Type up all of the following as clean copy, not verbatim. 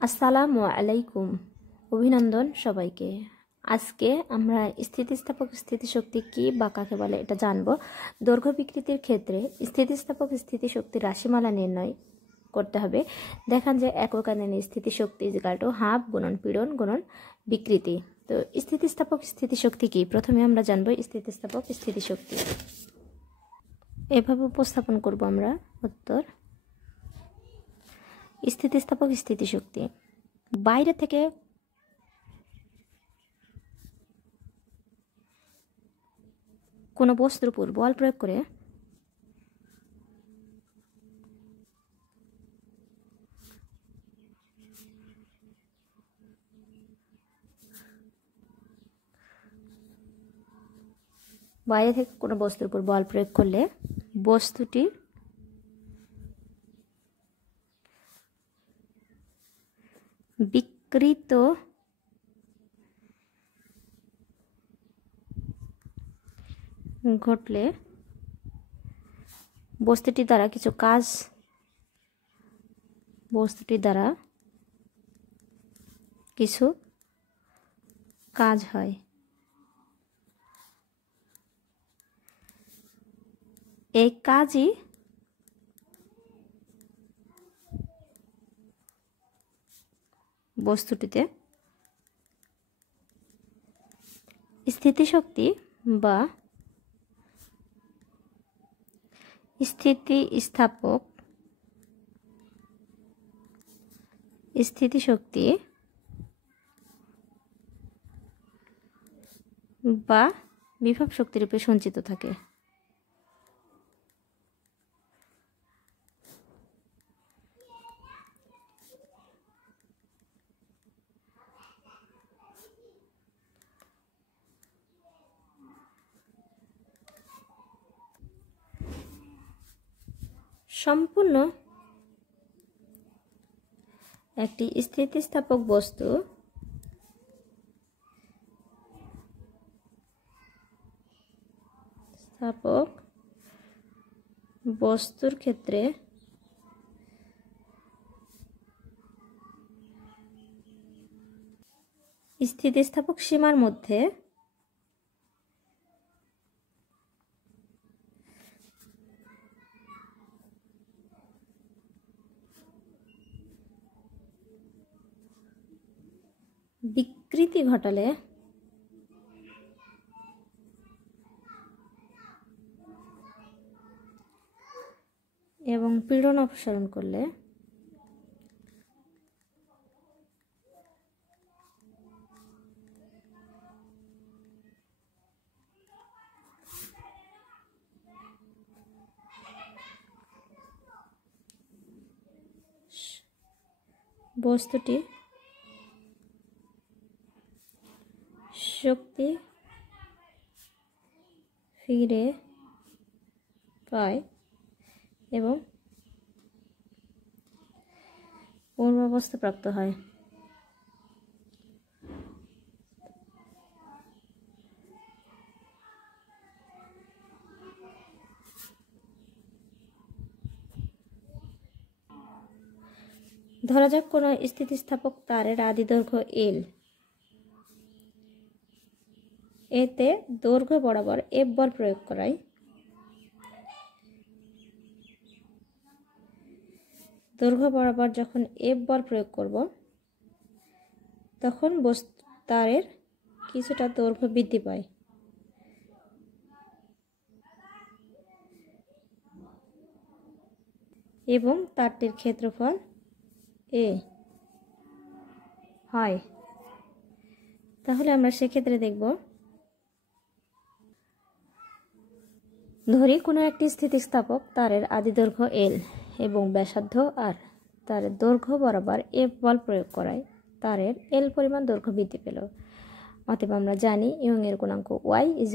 আসসালামু আলাইকুম। অভিনন্দন সবাইকে। আজকে আমরা স্থিতিস্থাপক স্থিতিশক্তি কি বা কাকে বলে এটা জানব। দৈর্ঘ্য বিকৃতির ক্ষেত্রে স্থিতিস্থাপক স্থিতিশক্তির রাশিমালা নির্ণয় করতে হবে। দেখান যে একক আধানে স্থিতিশক্তি = হাফ গুণন পীড়ন গুণন বিকৃতি। তো স্থিতিস্থাপক স্থিতিশক্তি কি, প্রথমে আমরা জানব স্থিতিস্থাপক স্থিতিশক্তি। এভাবে উপস্থাপন করব আমরা উত্তর। স্থিতিস্থাপক স্থিতিশক্তি বাইরে থেকে কোনো বস্তুর উপর বল প্রয়োগ করে বাইরে থেকে কোনো বস্তুর উপর বল প্রয়োগ করলে বস্তুটি বিকৃত ঘটলে বস্তুটির দ্বারা কিছু কাজ হয়। এই কাজই বস্তুটিতে স্থিতিশক্তি বা স্থিতিস্থাপক স্থিতিশক্তি বা বিভব শক্তিরূপে সঞ্চিত থাকে। সম্পূর্ণ একটি স্থিতিস্থাপক বস্তুর ক্ষেত্রে স্থিতিস্থাপক সীমার মধ্যে বিকৃতি ঘটালে এবং পীড়ন অপসারণ করলে বস্তুটি শক্তি ফিরে পায় এবং পূর্বাবস্থা প্রাপ্ত হয়। ধরা যাক কোনো স্থিতিস্থাপক তারের আদি দৈর্ঘ্য L, এতে দৈর্ঘ্য বরাবর F বল প্রয়োগ করায় দৈর্ঘ্য বরাবর যখন F বল প্রয়োগ করব তখন তারের কিছুটা দৈর্ঘ্য বৃদ্ধি পায় এবং তারটির ক্ষেত্রফল A হয়। তাহলে আমরা সেক্ষেত্রে দেখব, ধরি কোনো একটি স্থিতিস্থাপক তারের আদি দৈর্ঘ্য L এবং ব্যাসার্ধ R, তারের দৈর্ঘ্য বরাবর F বল প্রয়োগ করায় তারের L পরিমাণ দৈর্ঘ্য বৃদ্ধি পেল। অতএব আমরা জানি ইয়ং এর গুণাঙ্ক Y =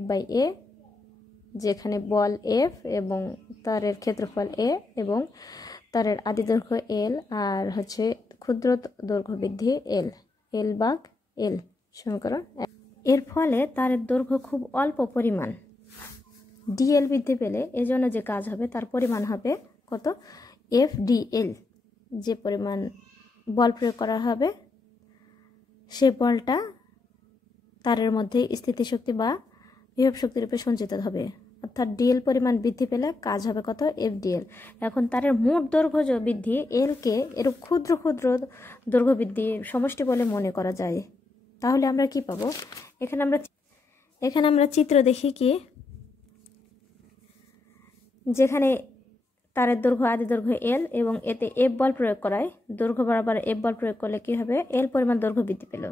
F/A, যেখানে বল F এবং তারের ক্ষেত্রফল A এবং তারের আদি দৈর্ঘ্য L আর হচ্ছে ক্ষুদ্র দৈর্ঘ্য বৃদ্ধি L/L সমীকরণ। এর ফলে তারের দৈর্ঘ্য খুব অল্প পরিমাণ DL বৃদ্ধি পেলে এজন্য যে কাজ হবে তার পরিমাণ হবে কত, FDL, যে পরিমাণ বল প্রয়োগ করা হবে সে বলটা তারের মধ্যে স্থিতিশক্তি বা বিভব শক্তি রূপে সঞ্চিত হবে, অর্থাৎ ডিএল পরিমাণ বৃদ্ধি পেলে কাজ হবে কত, এফডিএল। এখন তারের মোট দৈর্ঘ্য বৃদ্ধি এলকে এরূপ ক্ষুদ্র ক্ষুদ্র দৈর্ঘ্য বৃদ্ধি সমষ্টি বলে মনে করা যায়। তাহলে আমরা কি পাবো, এখানে আমরা চিত্র দেখি কি, যেখানে তারের দৈর্ঘ্য আদি দৈর্ঘ্য এল এবং এতে এফ বল প্রয়োগ করায়, দৈর্ঘ্য বরাবর এফ বল প্রয়োগ করলে কি হবে, এল পরিমাণ দৈর্ঘ্য বৃদ্ধি পেল।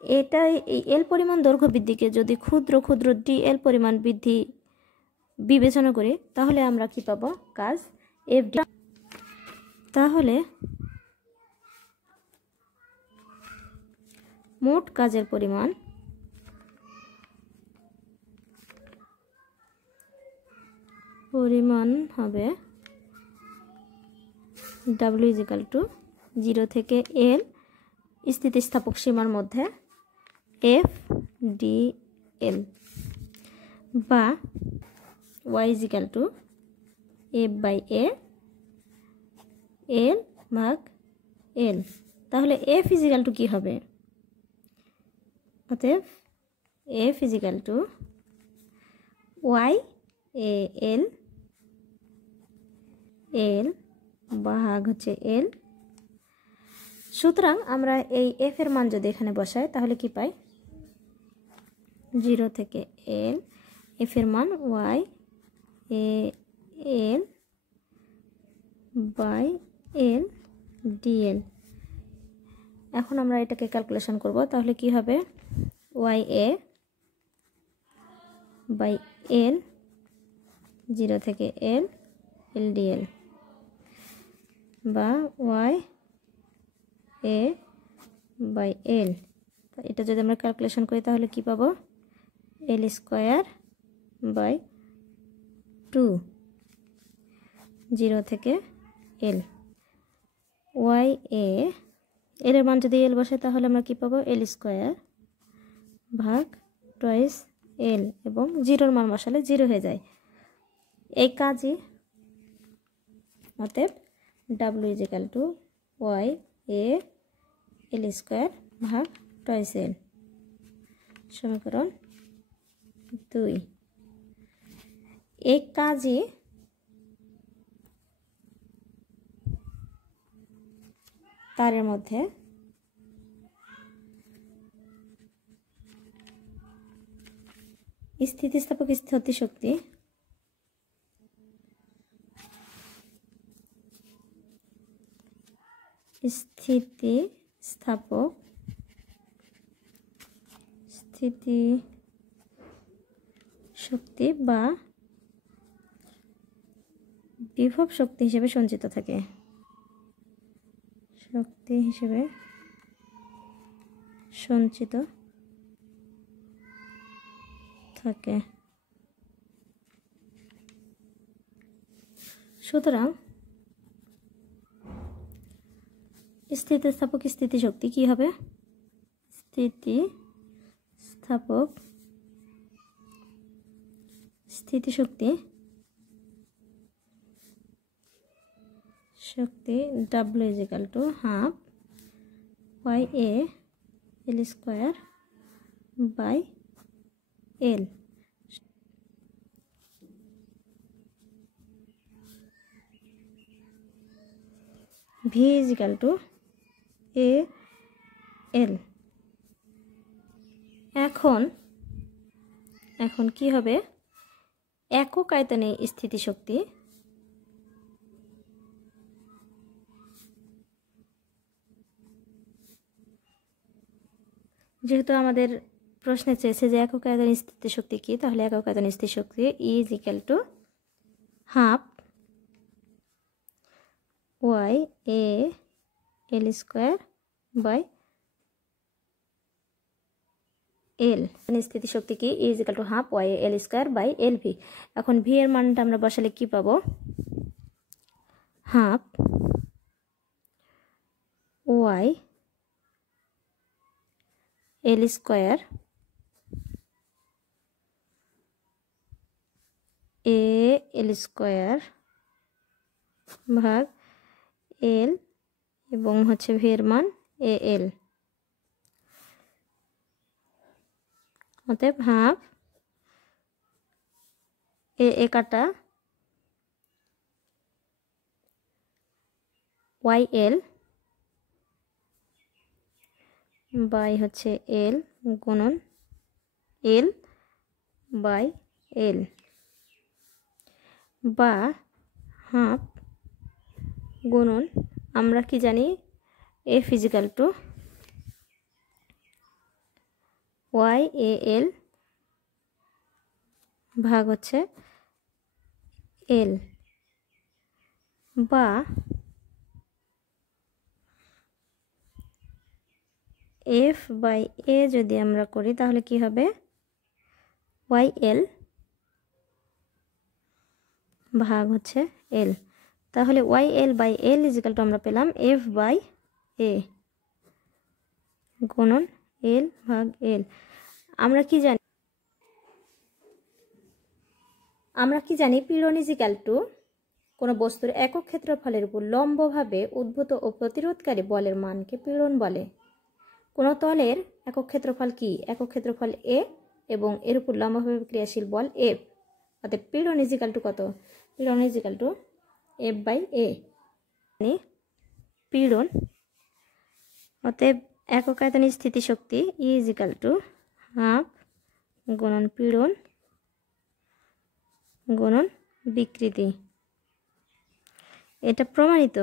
এটাই এই এল পরিমাণ দৈর্ঘ্য বৃদ্ধিকে যদি ক্ষুদ্র ক্ষুদ্র ডিএল পরিমাণ বৃদ্ধি বিবেচনা করি তাহলে আমরা কি পাবো, কাজ এফডি। তাহলে মোট কাজের পরিমাণ হবে W = 0 থেকে L স্থিতিস্থাপক সীমার মধ্যে FDL বা Y = F/A L ভাগ L। তাহলে F = কি হবে, অতএব F = YAL L ভাগ হচ্ছে L। সুতরাং আমরা এই F এর মান যদি এখানে বসাই তাহলে কি পাই, 0 থেকে L, F এর মান YAL /L DL। এখন আমরা এটাকে ক্যালকুলেশন করব, তাহলে কি হবে, YA/L 0 থেকে L LDL বা YA/L। এটা যদি আমরা ক্যালকুলেশন করি তাহলে কি পাবো, L²/2 0 থেকে L। YA এর মান যদি L বসে তাহলে আমরা কি পাবো, L² ভাগ 2 L এবং 0 মান বসালে 0 হয়ে যায়। এই কাজই অতএব W = YAL² ভাগ 2 L, সমীকরণ 2। এই কাজই তারের মধ্যে স্থিতিস্থাপক স্থিতিশক্তি স্থিতিশক্তি বা বিভব শক্তি হিসেবে সঞ্চিত থাকে, সুতরাং স্থিতিস্থাপক স্থিতিশক্তি কি হবে, স্থিতিস্থাপক স্থিতিশক্তি W = half YAL²/L। V = AL। এখন কি হবে, একক আয়তনে স্থিতিশক্তি যেহেতু আমাদের প্রশ্নে চেয়েছে যে একক আয়তন স্থিতিশক্তি কি, তাহলে একক আয়তন স্থিতিশক্তি E = half YAL²/L। স্থিতিশক্তি কি, E = half YAL²/LV। এখন V এর মানটা আমরা বসালে কি পাবো, half YAL² AL² ভাগ এবং হচ্ছে ভি এর মান এ এল। অতএব হাফ এ কাটা ওয়াই এল বাই হচ্ছে এল গুণন এল বাই এল, বা হাফ গুণন আমরা কি জানি F is equal two Y A এল ভাগ হচ্ছে এল, বা এফ বাই এ যদি আমরা করি তাহলে কি হবে ওয়াই এল ভাগ হচ্ছে এল। তাহলে Y L by L is equal to আমরা পেলাম এফ বাই এ গুণন এল ভাগ এল। আমরা কি জানি পীড়ন ইজিক্যাল টু কোনো বস্তুর একক ক্ষেত্রফলের উপর লম্বভাবে উদ্ভূত ও প্রতিরোধকারী বলের মানকে পীড়ন বলে। কোনো তলের একক ক্ষেত্রফল কি? একক ক্ষেত্রফল এ এবং এর উপর লম্বভাবে ক্রিয়াশীল বল এফ। অতএব পীড়ন ইজিক্যাল টু কত? পীড়ন ইজিক্যাল টু এফ বাই এ। পীড়ন অতএব একক আয়তনের স্থিতিশক্তি ই ইজিক্যাল টু হাফ গুণন পীড়ন গুণন বিকৃতি। এটা প্রমাণিত।